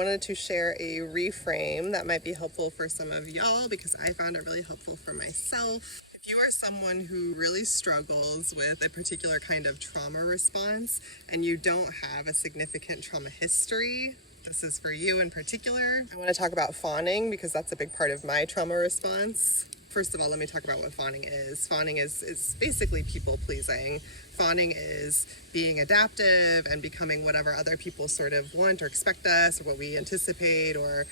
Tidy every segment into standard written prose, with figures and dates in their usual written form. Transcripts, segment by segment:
wanted to share a reframe that might be helpful for some of y'all because I found it really helpful for myself. If you are someone who really struggles with a particular kind of trauma response and you don't have a significant trauma history, this is for you in particular. I want to talk about fawning because that's a big part of my trauma response. First of all, let me talk about what fawning is. Fawning is basically people pleasing. Fawning is being adaptive and becoming whatever other people sort of want or expect us, or what we anticipate, or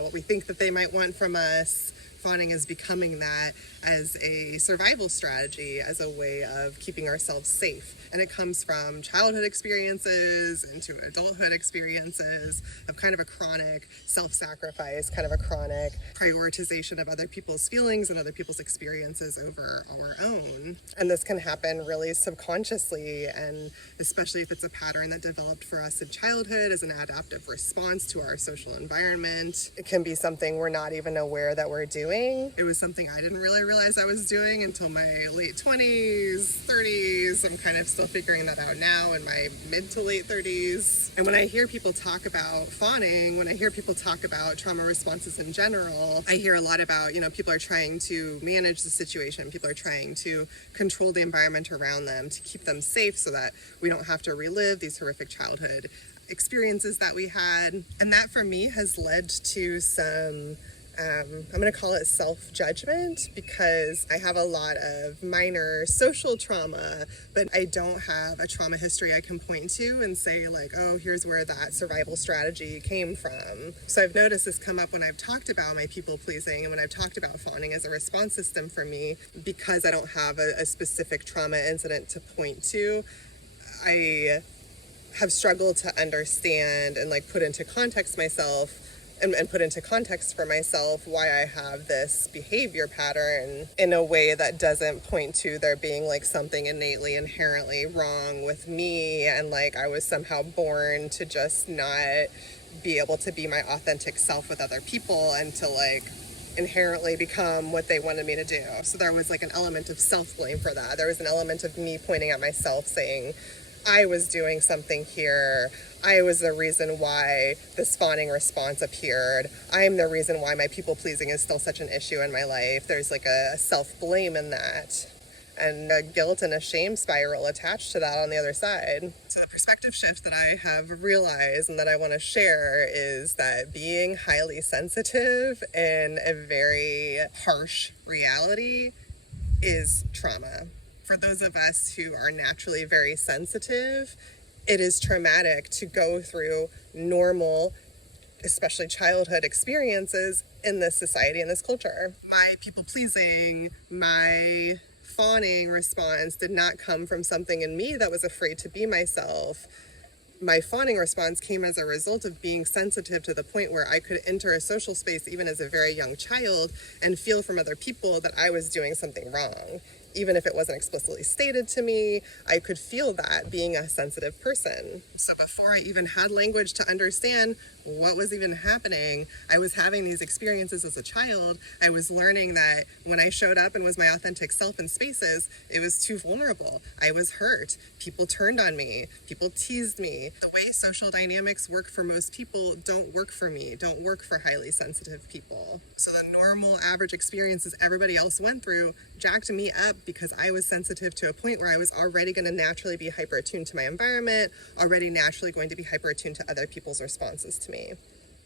what we think that they might want from us. Fawning is becoming that as a survival strategy, as a way of keeping ourselves safe. And it comes from childhood experiences into adulthood experiences of kind of a chronic self-sacrifice, kind of a chronic prioritization of other people's feelings and other people's experiences over our own. And this can happen really subconsciously, and especially if it's a pattern that developed for us in childhood as an adaptive response to our social environment. It can be something we're not even aware that we're doing. It was something I didn't really realize I was doing until my late 20s, 30s. I'm kind of still figuring that out now in my mid to late 30s. And when I hear people talk about fawning, when I hear people talk about trauma responses in general, I hear a lot about, people are trying to manage the situation. People are trying to control the environment around them to keep them safe so that we don't have to relive these horrific childhood experiences that we had. And that for me has led to some I'm going to call it self-judgment, because I have a lot of minor social trauma, but I don't have a trauma history I can point to and say like, oh, here's where that survival strategy came from. So I've noticed this come up when I've talked about my people pleasing and when I've talked about fawning as a response system for me, because I don't have a specific trauma incident to point to. I have struggled to understand and put into context myself and put into context for myself why I have this behavior pattern in a way that doesn't point to there being something innately, inherently wrong with me, and I was somehow born to just not be able to be my authentic self with other people and to inherently become what they wanted me to do. So there was an element of self-blame for that. There was an element of me pointing at myself saying, I was doing something here. I was the reason why this fawning response appeared. I'm the reason why my people pleasing is still such an issue in my life. There's a self-blame in that, and a guilt and a shame spiral attached to that on the other side. So the perspective shift that I have realized and that I want to share is that being highly sensitive in a very harsh reality is trauma. For those of us who are naturally very sensitive, it is traumatic to go through normal, especially childhood experiences in this society, in this culture. My people pleasing, my fawning response did not come from something in me that was afraid to be myself. My fawning response came as a result of being sensitive to the point where I could enter a social space even as a very young child and feel from other people that I was doing something wrong. Even if it wasn't explicitly stated to me, I could feel that being a sensitive person. So before I even had language to understand what was even happening, I was having these experiences as a child. I was learning that when I showed up and was my authentic self in spaces, it was too vulnerable. I was hurt. People turned on me. People teased me. The way social dynamics work for most people don't work for me, don't work for highly sensitive people. So the normal average experiences everybody else went through jacked me up because I was sensitive to a point where I was already going to naturally be hyper attuned to my environment, already naturally going to be hyper attuned to other people's responses to me.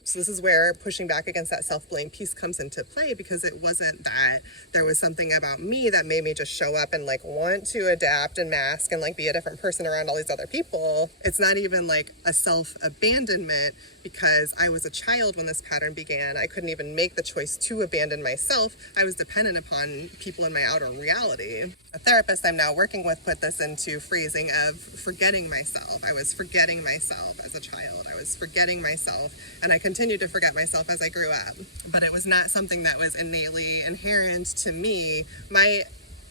So this is where pushing back against that self-blame piece comes into play, because it wasn't that there was something about me that made me just show up and want to adapt and mask and be a different person around all these other people. It's not even a self-abandonment, because I was a child when this pattern began. I couldn't even make the choice to abandon myself. I was dependent upon people in my outer reality. A therapist I'm now working with put this into phrasing of forgetting myself. I was forgetting myself as a child. I was forgetting myself, and I continued to forget myself as I grew up. But it was not something that was innately inherent to me. My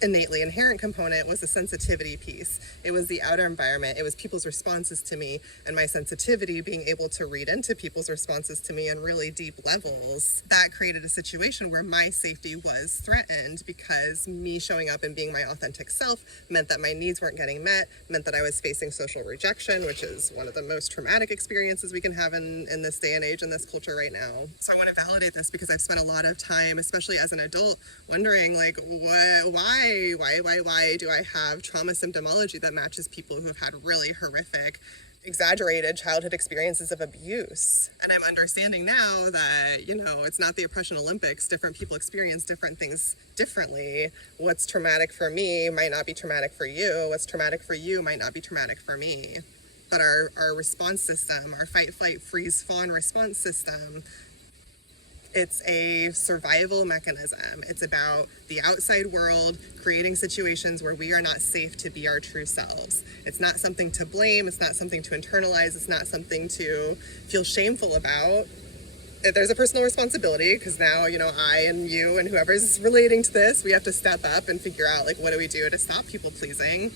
innately inherent component was the sensitivity piece. It was the outer environment. It was people's responses to me and my sensitivity, being able to read into people's responses to me on really deep levels. That created a situation where my safety was threatened because me showing up and being my authentic self meant that my needs weren't getting met, meant that I was facing social rejection, which is one of the most traumatic experiences we can have in this day and age, in this culture right now. So I want to validate this because I've spent a lot of time, especially as an adult, wondering like, why do I have trauma symptomology that matches people who have had really horrific, exaggerated childhood experiences of abuse? And I'm understanding now that, it's not the oppression Olympics. Different people experience different things differently. What's traumatic for me might not be traumatic for you. What's traumatic for you might not be traumatic for me. But our response system, our fight, flight, freeze, fawn response system, it's a survival mechanism. It's about the outside world creating situations where we are not safe to be our true selves. It's not something to blame. It's not something to internalize. It's not something to feel shameful about. There's a personal responsibility because now, I and you and whoever's relating to this, we have to step up and figure out, like, what do we do to stop people pleasing?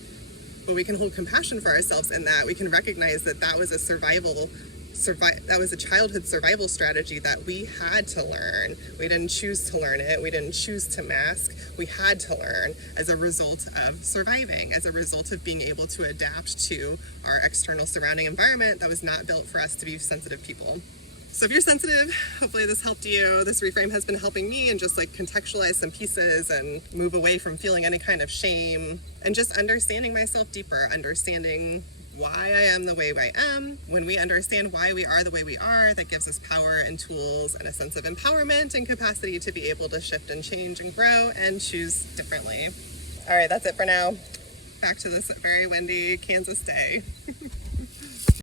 But we can hold compassion for ourselves in that. We can recognize that that was that was a childhood survival strategy that we had to learn. We didn't choose to learn it. We didn't choose to mask. We had to learn as a result of surviving, as a result of being able to adapt to our external surrounding environment that was not built for us to be sensitive people. So if you're sensitive, hopefully this helped you. This reframe has been helping me and just like contextualize some pieces and move away from feeling any kind of shame and just understanding myself deeper, understanding why I am the way I am. When we understand why we are the way we are, that gives us power and tools and a sense of empowerment and capacity to be able to shift and change and grow and choose differently. All right, that's it for now. Back to this very windy Kansas day.